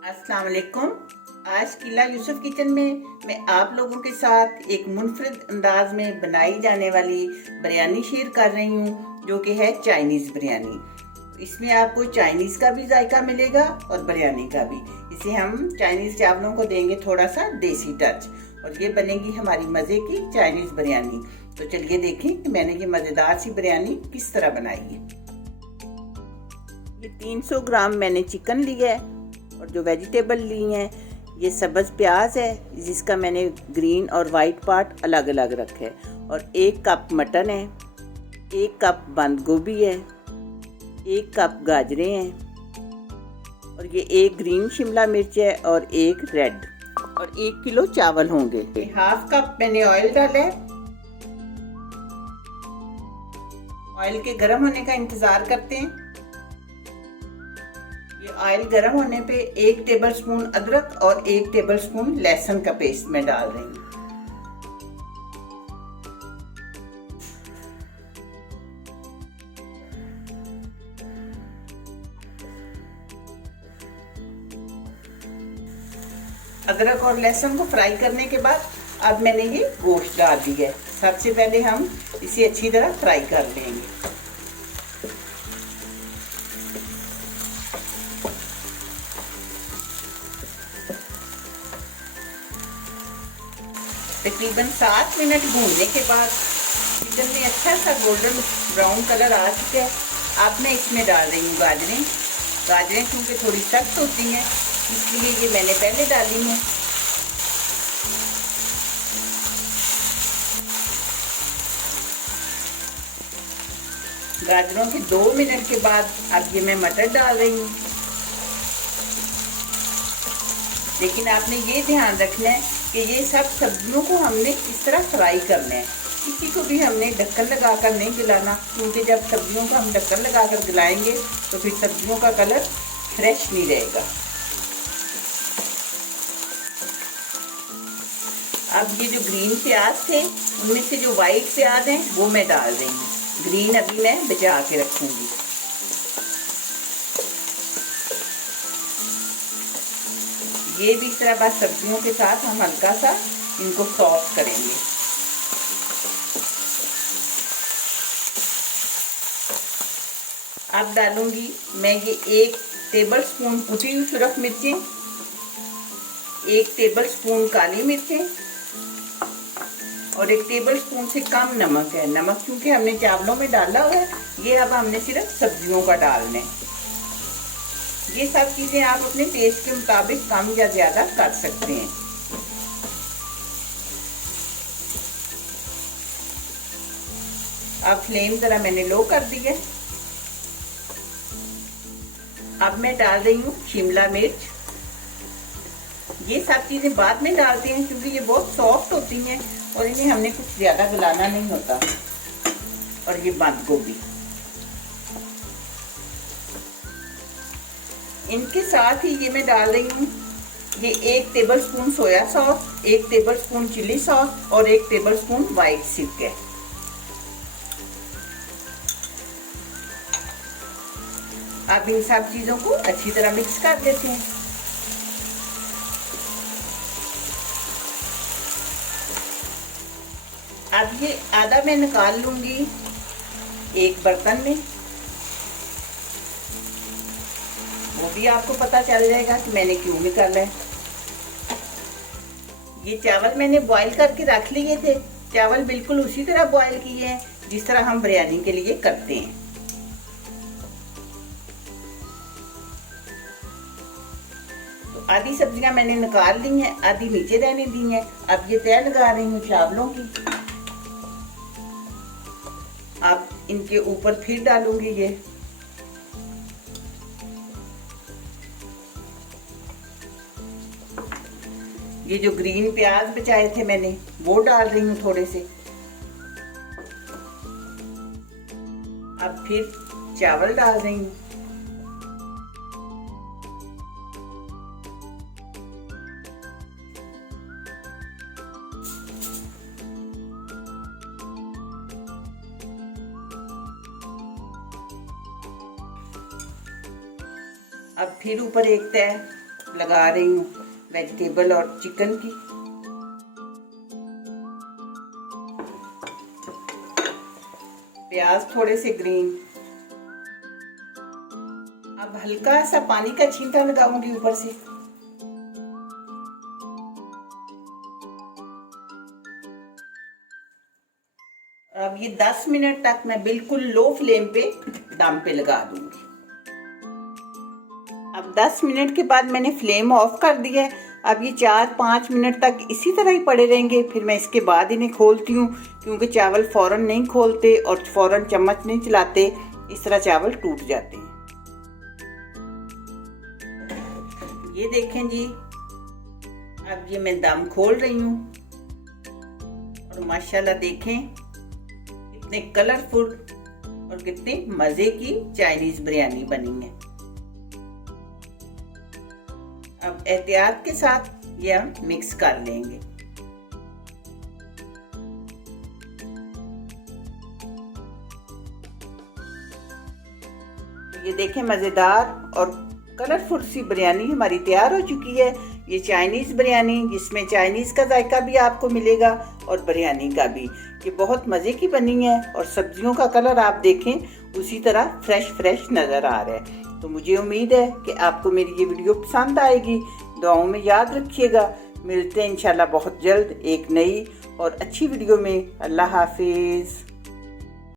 अस्सलाम वालेकुम। आज किला यूसुफ किचन में मैं आप लोगों के साथ एक मुनफरिद अंदाज में बनाई जाने वाली बिरयानी शेयर कर रही हूँ, जो कि है चाइनीज़ बिरयानी। इसमें आपको चाइनीज़ का भी जायका मिलेगा और बिरयानी का भी। इसे हम चाइनीज़ चावलों को देंगे थोड़ा सा देसी टच और ये बनेगी हमारी मज़े की चाइनीज़ बिरयानी। तो चलिए देखें कि मैंने ये मज़ेदार सी बिरयानी किस तरह बनाई है। ये 300 ग्राम मैंने चिकन लिया है और जो वेजिटेबल ली हैं ये सब्ज़ प्याज है, जिसका मैंने ग्रीन और वाइट पार्ट अलग अलग रखे है, और 1 कप मटन है, 1 कप बंद गोभी है, 1 कप गाजरें हैं और ये 1 ग्रीन शिमला मिर्च है और 1 रेड, और 1 किलो चावल होंगे। 1/2 कप मैंने ऑयल डाला है। ऑयल के गर्म होने का इंतज़ार करते हैं। ये ऑयल गर्म होने पे 1 टेबलस्पून अदरक और 1 टेबलस्पून लहसुन का पेस्ट मैं डाल रही हूँ। अदरक और लहसुन को फ्राई करने के बाद अब मैंने ये गोश्त डाल दिया है। सबसे पहले हम इसे अच्छी तरह फ्राई कर लेंगे। तकरीबन 7 मिनट भूनने के बाद चिकन में अच्छा सा गोल्डन ब्राउन कलर आ चुका है। अब मैं इसमें डाल रही हूँ गाजरें। गाजरें क्योंकि थोड़ी सख्त होती हैं, इसलिए ये मैंने पहले डाली हैं। गाजरों के 2 मिनट के बाद अब ये मैं मटर डाल रही हूँ। लेकिन आपने ये ध्यान रखना है कि ये सब सब्जियों को हमने इस तरह फ्राई करना है। किसी को भी हमने ढक्कन लगाकर नहीं जलाना, क्योंकि जब सब्जियों को हम ढक्कन लगाकर जलाएंगे तो फिर सब्जियों का कलर फ्रेश नहीं रहेगा। अब ये जो ग्रीन प्याज थे उनमें से जो वाइट प्याज हैं वो मैं डाल रही हूँ। ग्रीन अभी मैं बचा के रखूंगी। ये भी इस तरह बस सब्जियों के साथ हम हल्का सा इनको सॉफ्ट करेंगे। अब डालूंगी मैं ये 1 टेबलस्पून कुटी हुई सुरख मिर्चें, 1 टेबलस्पून काली मिर्चें और 1 टेबलस्पून से कम नमक है। नमक क्योंकि हमने चावलों में डाला हुआ है, ये अब हमने सिर्फ सब्जियों का डालना है। ये सब चीजें आप अपने टेस्ट के मुताबिक कम या ज्यादा कर सकते हैं। अब फ्लेम जरा मैंने लो कर दी है। अब मैं डाल रही हूँ शिमला मिर्च। ये सब चीजें बाद में डालते हैं क्योंकि ये बहुत सॉफ्ट होती हैं और इन्हें हमने कुछ ज्यादा गलाना नहीं होता। और ये बंद गोभी, इनके साथ ही ये मैं डाल रही हूँ ये 1 tablespoon soya sauce, 1 tablespoon chilli sauce और 1 टेबलस्पून व्हाइट सिरका। अब इन सब चीजों को अच्छी तरह मिक्स कर देते हैं। अब ये आधा मैं निकाल लूंगी एक बर्तन में, वो भी आपको पता चल जाएगा कि मैंने क्यों निकाला है। ये चावल मैंने बॉईल करके रख लिए थे। चावल बिल्कुल उसी तरह बॉईल किए हैं जिस तरह हम बिरयानी के लिए करते हैं। तो आधी सब्जियां मैंने निकाल ली हैं, आधी नीचे रहने दी हैं। अब ये तय लगा रही हूँ चावलों की। अब इनके ऊपर फिर डालूंगी ये जो ग्रीन प्याज बचाए थे मैंने वो डाल रही हूँ थोड़े से। अब फिर चावल डाल रही हूँ। अब फिर ऊपर एक तय लगा रही हूँ वेजिटेबल और चिकन की। प्याज थोड़े से ग्रीन। अब हल्का सा पानी का छींटा लगाऊंगी ऊपर से। अब ये 10 मिनट तक मैं बिल्कुल लो फ्लेम पे दम पे लगा दूंगी। अब 10 मिनट के बाद मैंने फ्लेम ऑफ कर दिया है। अब ये 4-5 मिनट तक इसी तरह ही पड़े रहेंगे। फिर मैं इसके बाद इन्हें खोलती हूँ, क्योंकि चावल फौरन नहीं खोलते और फौरन चम्मच नहीं चलाते, इस तरह चावल टूट जाते हैं। ये देखें जी, अब ये मैं दम खोल रही हूँ और माशाल्लाह देखें कितने कलरफुल और कितने मजे की चाइनीज बिरयानी बनी है। अब एहतियात के साथ ये हम मिक्स कर लेंगे। तो ये देखें मजेदार और कलरफुल सी बिरयानी हमारी तैयार हो चुकी है। ये चाइनीज बिरयानी, जिसमें चाइनीज का जायका भी आपको मिलेगा और बिरयानी का भी। ये बहुत मजे की बनी है और सब्जियों का कलर आप देखें उसी तरह फ्रेश नजर आ रहा है। तो मुझे उम्मीद है कि आपको मेरी ये वीडियो पसंद आएगी। दुआओं में याद रखिएगा। मिलते हैं इंशाल्लाह बहुत जल्द एक नई और अच्छी वीडियो में। अल्लाह हाफिज।